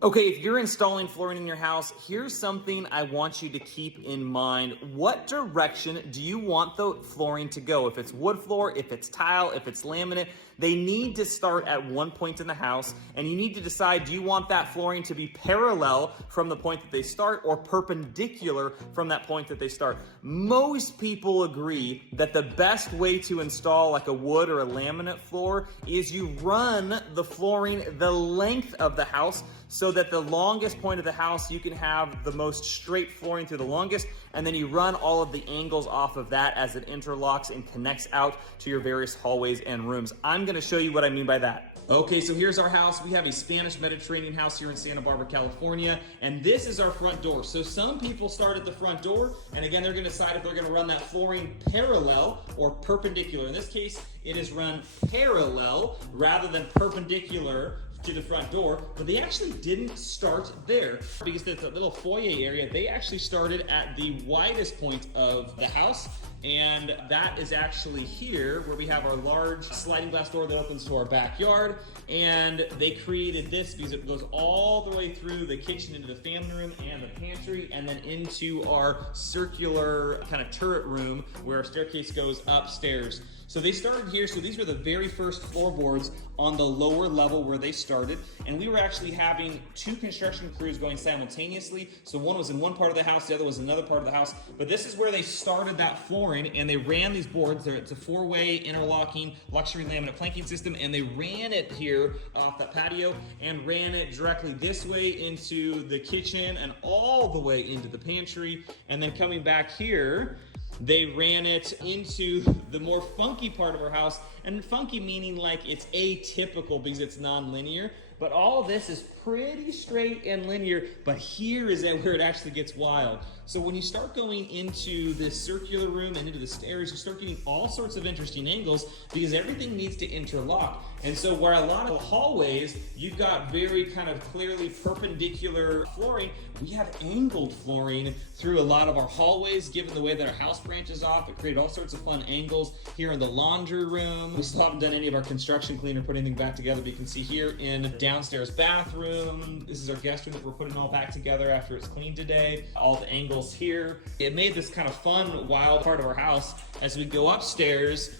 Okay, if you're installing flooring in your house, here's something I want you to keep in mind. What direction do you want the flooring to go? If it's wood floor, if it's tile, if it's laminate, they need to start at one point in the house, and you need to decide, do you want that flooring to be parallel from the point that they start or perpendicular from that point that they start? Most people agree that the best way to install like a wood or a laminate floor is you run the flooring the length of the house, so that the longest point of the house, you can have the most straight flooring through the longest, and then you run all of the angles off of that as it interlocks and connects out to your various hallways and rooms. I'm gonna show you what I mean by that. Okay, so here's our house. We have a Spanish Mediterranean house here in Santa Barbara, California, and this is our front door. So some people start at the front door, and again, they're gonna decide if they're gonna run that flooring parallel or perpendicular. In this case, it is run parallel rather than perpendicular to the front door, but they actually didn't start there because it's a little foyer area. They actually started at the widest point of the house, and that is actually here where we have our large sliding glass door that opens to our backyard. And they created this because it goes all the way through the kitchen into the family room and the pantry, and then into our circular kind of turret room where our staircase goes upstairs. So they started here. So these were the very first floorboards on the lower level where they started. And we were actually having two construction crews going simultaneously. So one was in one part of the house, the other was in another part of the house. But this is where they started that flooring, and they ran these boards. It's a four-way interlocking luxury laminate planking system, and they ran it here off that patio and ran it directly this way into the kitchen and all the way into the pantry. And then coming back here, they ran it into the more funky part of our house, and funky meaning like it's atypical because it's non-linear, but all this is pretty straight and linear, but here is where it actually gets wild. So when you start going into this circular room and into the stairs, you start getting all sorts of interesting angles because everything needs to interlock. And so where a lot of hallways, you've got very kind of clearly perpendicular flooring, we have angled flooring through a lot of our hallways, given the way that our house branches off. It created all sorts of fun angles here in the laundry room. We still haven't done any of our construction clean or put anything back together, but you can see here in the downstairs bathroom, this is our guest room that we're putting all back together after it's cleaned today. All the angles here. It made this kind of fun, wild part of our house. As we go upstairs,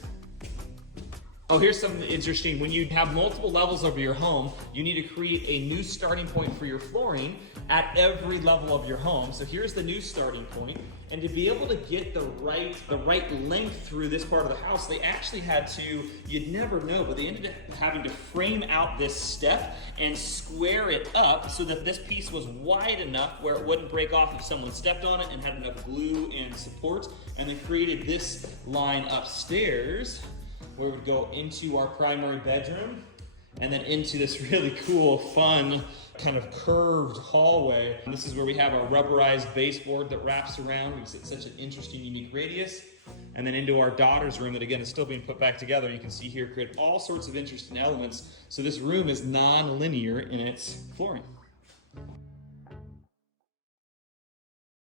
oh, here's something interesting. When you have multiple levels of your home, you need to create a new starting point for your flooring at every level of your home. So here's the new starting point. And to be able to get the right length through this part of the house, they actually had to, you'd never know, but they ended up having to frame out this step and square it up so that this piece was wide enough where it wouldn't break off if someone stepped on it, and had enough glue and support. And they created this line upstairs where it would go into our primary bedroom and then into this really cool, fun, kind of curved hallway. And this is where we have our rubberized baseboard that wraps around because it's such an interesting, unique radius. And then into our daughter's room that, again, is still being put back together. You can see here, create all sorts of interesting elements. So this room is non-linear in its flooring.